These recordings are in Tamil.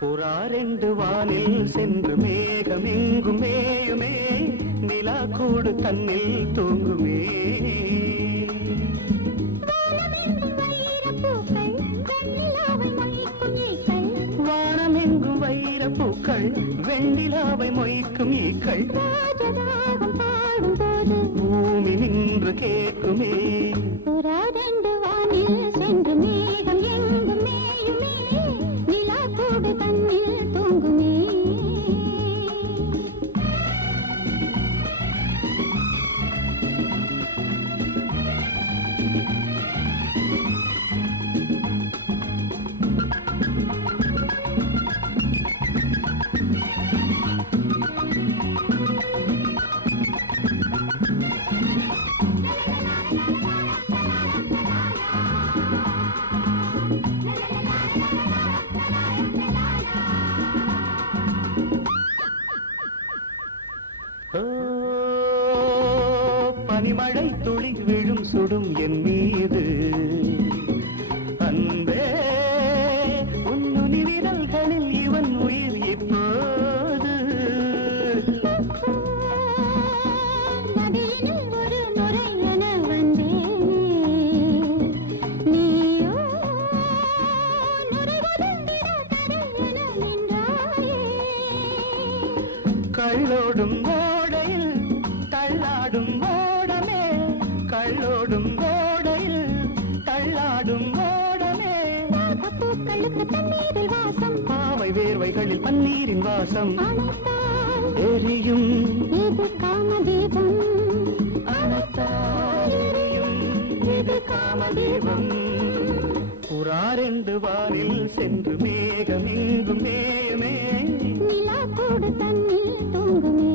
புறாரெண்டு வானில் சென்று மேகமெங்கும் மேயுமே, நிலா கூடு தன்னில் தூங்குமே. வானமெங்கும் வைர பூக்கள், வெண்ணிலாவை மொய்க்கும் ஈக்கள், பூமி நின்று கேட்குமே. புறாரெண்டு வானில் சென்று மேகம் எங்கும் மேயுமே, நிலா கூடு தன்னில் தூங்குமே. பனிமழை துளி விழும் சுடும் என் மீது அன்பே, உன்னுனி விரல்களில் இவன் உயிர் இப்போது. நதியினில் ஒரு நுரை என வந்தேனே, நீயோ நுரை வளர்ந்திட தடை என நின்றாயே. கள்ளோடும் ஓடையில் தள்ளாடும் ஓடமே, கள்ளோடும் ஓடையில் தள்ளாடும் ஓடமே. பூக்களுக்கு தண்ணீரில் வாசம், பாவை வேர்வைகளில் பன்னீரின் வாசம். அணைத்தால் எரியும் இது காமதீபம், அணைத்தால் எரியும் இது காமதீபம். புறாரெண்டு வானில் சென்று மேகமெங்கும் மேயுமே, நிலா கூடு தன்னில் தூங்குமே.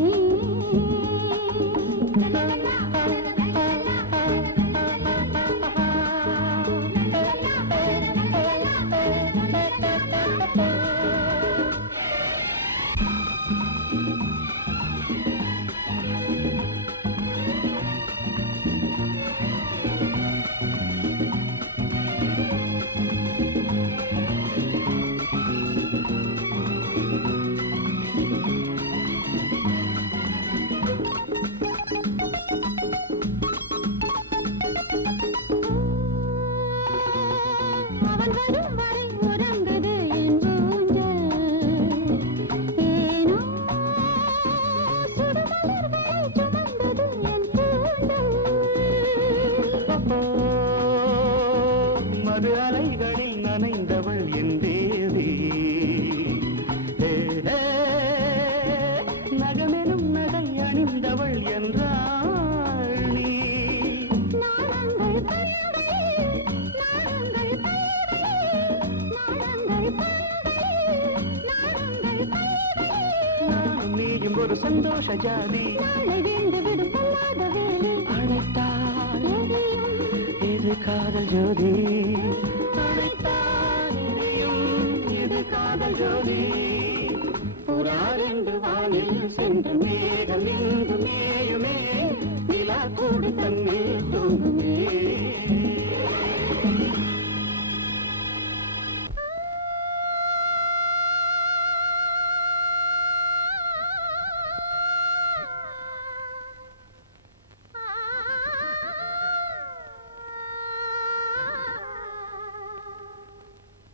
அவன் வரும் வரை உறங்குது என் ஊஞ்சல், ஏனோ சுடுமலர்களை சுமந்தது என் கூந்தல். மது அலைகளில் நனைந்தவள் என் தேவி, நகமெனும் நகை அணிந்தவள் என்றாள் நீ. நாளங்கள் பல்கை, நாளங்கள் பல்கை, நாளங்கள் பல்கை, நாளங்கள் பல்கை. நானும் நீயும் ஒரு சந்தோஷ ஜாதி. நாளை வீழ்ந்து விடும் பொல்லாத வேலி, அழைத்தால் எரியும் இது காதல் ஜோதி, அழைத்தால் எரியும் இது காதல் ஜோதி. புறாரெண்டு வானில் சென்று மேகம் எங்கும் மேயுமே, நிலா கூடு தன்னில் தூங்குமே.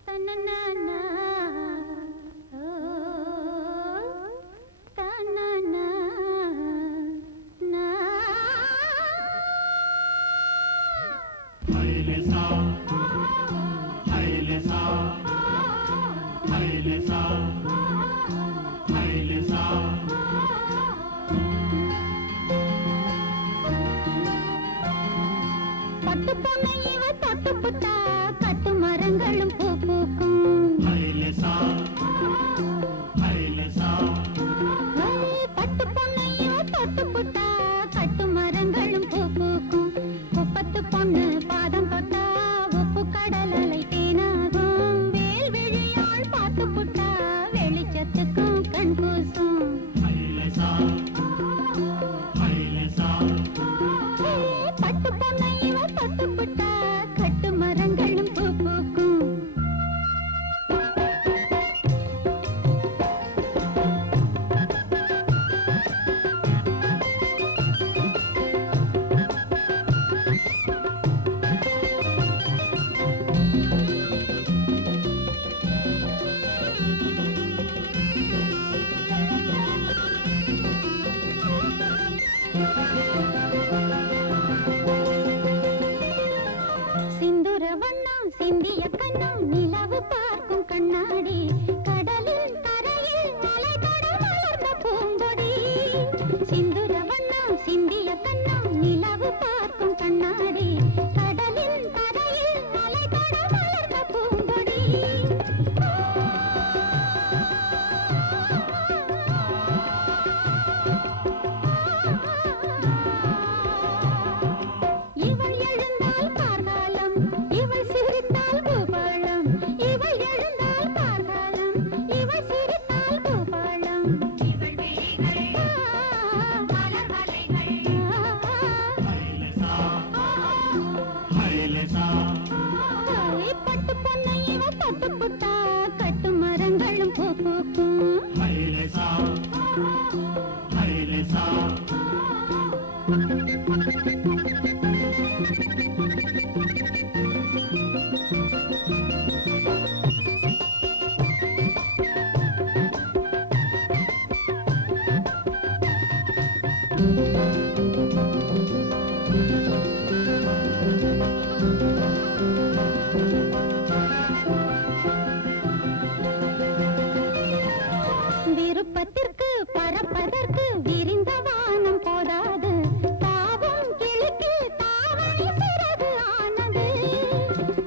தன்னன்னா, ஓ தன்னன்னா, நா. பட்டு பொண்ணை இவ தொட்டு புட்டா, கட்டு மரங்களும் பூ பூக்கும். பட்டு பொண்ணை இவ தொட்டு புட்டா, கட்டு மரங்களும் பூ பூக்கும். குப்பத்து பொண்ணு பாதம் தொட்டா, உப்பு கடலை கண்ணாடி கடலின் கரையில் அலை தொட மலர்ந்த பூங்கொடி இவள் எழுந்தால் கார்காலம் இவள் சிரித்தால் பூபாலம் இவள் எழுந்தால் கார்காலம் இவள் சிரித்தால் பூபாலம் இவள் விழிகள் மலர் வலைகள் பட்டு பொண்ணு இவ பட்டு புட்டா கட்டு மரங்களும் பூ பூக்கும் விருப்பத்திற்கு பறப்பதற்கு விரிந்த வானம் போதாது தாவும் கிளிக்கு தாவணி சிறகு ஆனது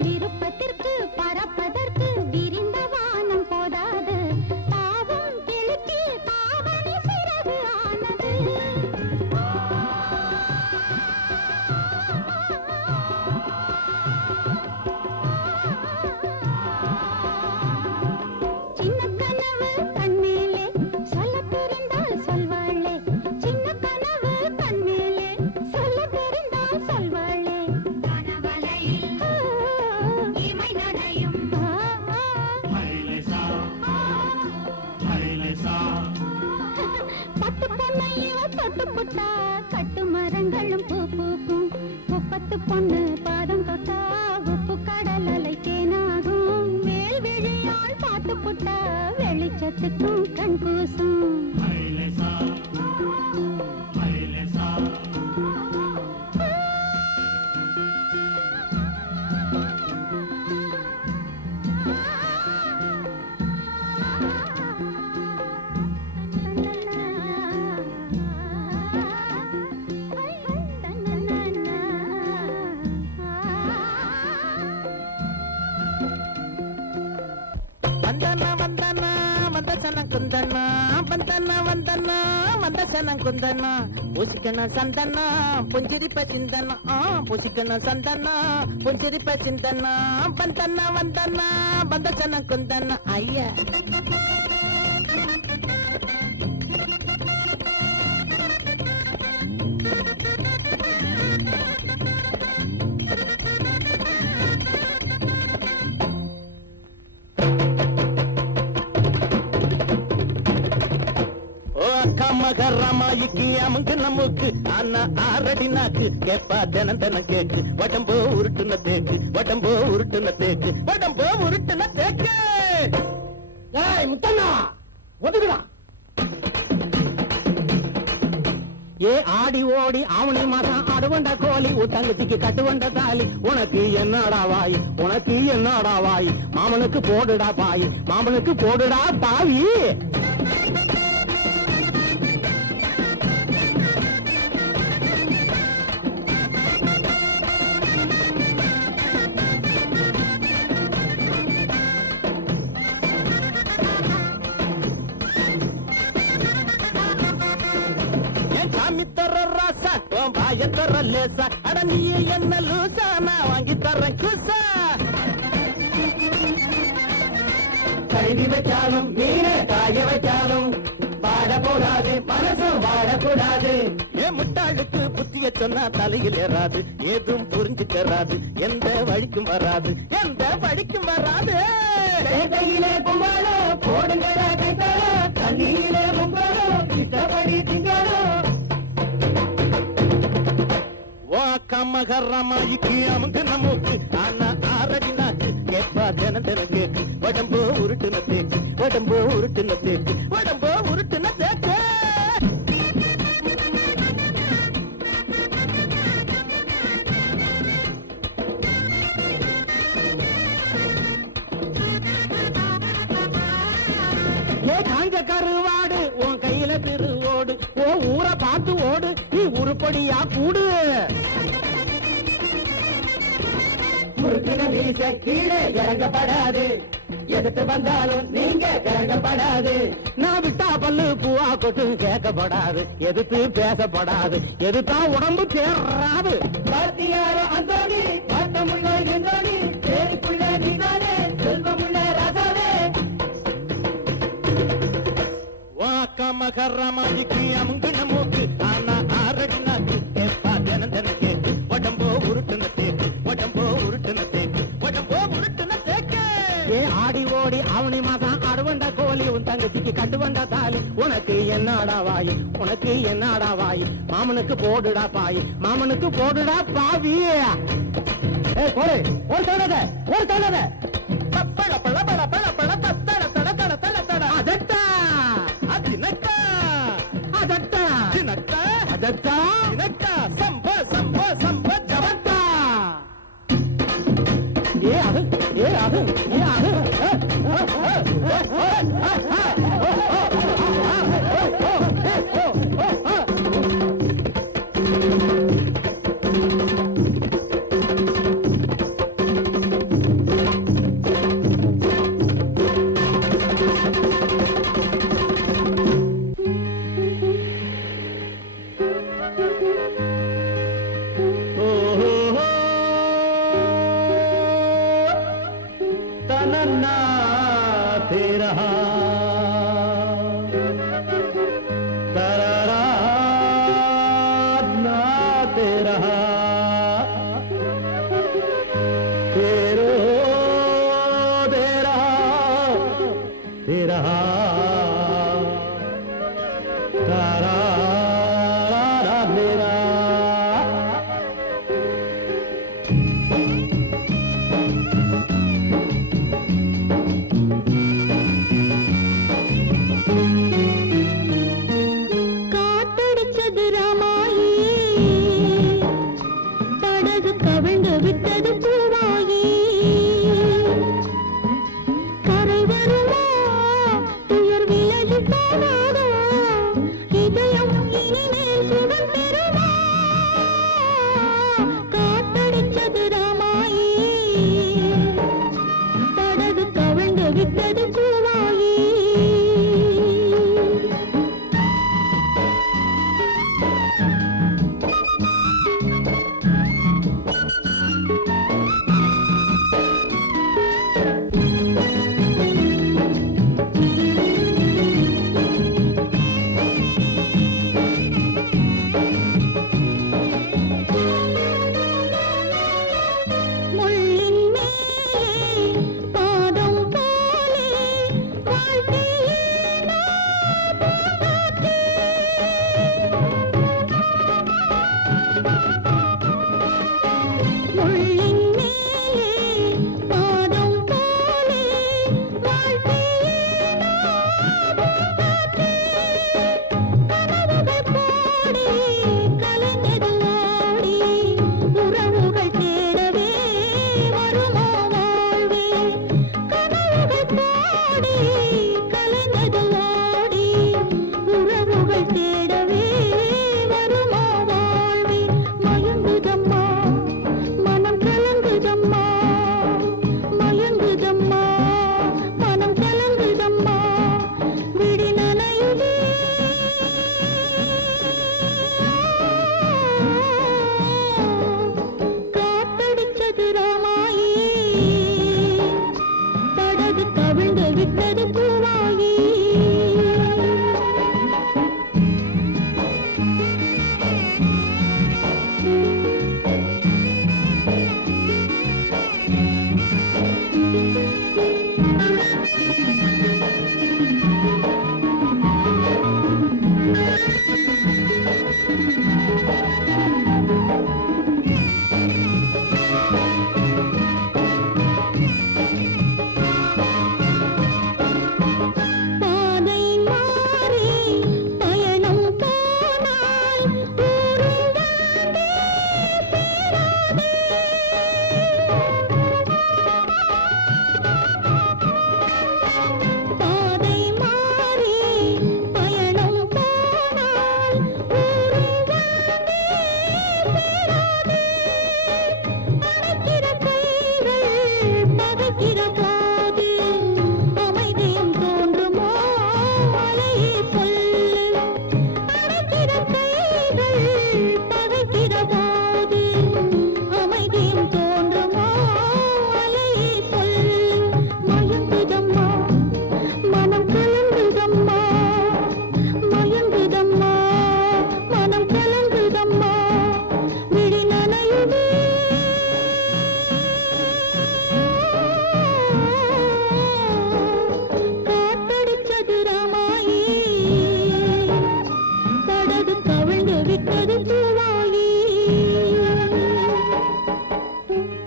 விருப்பத்திற்கு பறப்பதற்கு விரிந்த வானம் போதாது தாவும் கிளிக்கு தாவணி சிறகு ஆனது சின்ன கனவு கண்மேலே சொல்ல தெரிந்தால் சொல்வாளே சின்ன கனவு கண்மேலே சொல்ல தெரிந்தால் சொல்வாளே கனவலையில் இமை நடையும் பட்டு பொண்ணு இவ தொட்டு புட்டா கட்டு மரங்களும் பூ பூக்கும் முப்பத்து பொண்ணு பாதம் தொட்டா உப்பு கடல் அலை தேனாகும் மேல் விழியால் பாட்டு புட்டா வெளிச்சத்துக்கும் கண் கூசும் வந்தனா வந்தனா வந்தசன குந்தனா வந்தனா வந்தனா வந்தசன குந்தனா பூசிக்கன சந்தனா புஞ்சிரிப்ப சிந்தனா பூசிக்கன சந்தனா புஞ்சிரிப்ப சிந்தனா வந்தனா வந்தனா வந்தசன குந்தனா ஐயா மகரமாயிக்கு அமுக்கு நமக்கு ஆனா ஆரடி நாக்கு கேப்பா தினம் தினம் கேக்கு வடம்போ உருட்டுன தேக்கு வடம்போ உருட்டுன தேக்கு வடம்போ உருட்டுன தேக்கு முத்தண்ணா ஒதுக்குடா ஏ ஆடி ஓடி ஆவணி மாசம் அடுவண்ட கோழி உத்தங்கத்திக்கு கட்டுவண்ட தாலி உனக்கு என்னடா வாய் உனக்கு என்னடா வாய் மாமனுக்கு போடுடா பாய் மாமனுக்கு போடுடா பாவி அட நீ என்ன லூசா நான் வாங்கி தரேன் குசா கழுவி வச்சாலும் மீனை காய வச்சாலும் வாடக்கூடாது மனசும் வாடக்கூடாது ஏன் முட்டாளுக்கு புத்திய சொன்னா தலையில் ஏறாது ஏதும் புரிஞ்சுக்கறாது எந்த வழிக்கும் வராது எந்த வழிக்கும் வராது கையிலே கும்பாலோ போடுங்கடா கைத்தாலோ தண்ணியிலே மும்பாலோ இஷ்டப்படி திங்காலோ மகரமாயிக்கு அமுக்கு நமக்கு ஆனா ஆரடி நாக்கு கேப்பா தினம் தினம் கேக்கு வடம்போ உருட்டுன தேக்கு வடம்போ உருட்டுன தேக்கு வடம்போ உருட்டுன தேக்கு ஏ காஞ்ச கருவாடு உன் கையில திருவோடு ஓ ஊரை பார்த்து ஓடு நீ உருப்படியா கூடு முறுக்கின மீச கீழே இறங்கப்படாது எதிர்த்து வந்தாலும் நீங்க இறங்கப்படாது நான் விட்டா பல்லு பூவா கொட்டு கேட்கப்படாது எதிர்த்து பேசப்படாது எதிர்த்தா உடம்பு தேராது பாத்தியாரோ அந்தோணி பாட்டமுள்ள எந்தோணி தேடிக்குள்ள நீதானே செல்வமுள்ள ராசாவே வாக்க மகரமாதிக்கு அமுங்கின மூக்கு ஆனா ஆரடி நாக்கு கேப்பா தினம் தினம் கேட்டு உடம்போ உருட்டுன தேக்கு உடம்போ உருட்டுன தேக்கு உடம்போ உருட்டுன தேக்கு ஏ ஆடி ஓடி அவனி மாசம் அறுவண்ட கோழி உன் தங்கச்சிக்கு கட்டுவண்ட தாலி உனக்கு என்னடா வாய் உனக்கு என்னடா வாய் மாமனுக்கு போடுடா பாய் மாமனுக்கு போடுடா பாவி ஏ கோழி ஒரு தடவை பப்பட பட பட பட பட தட தட தட தட தட அதட்டா அதினக்கா அதட்டா தினக்கா அதட்டா தினக்கா சம்ப சம்ப சம்ப ஜவட்டா ஏ அது ஏ அது ஏ அது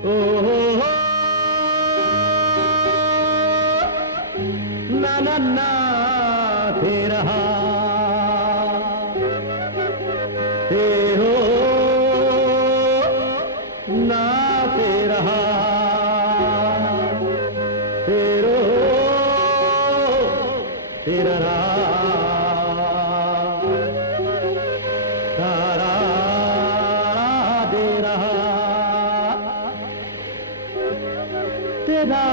ओ ना ना ना दे रहा ते हो ना दे रहा तेरो तेरा तारा दे रहा तेरा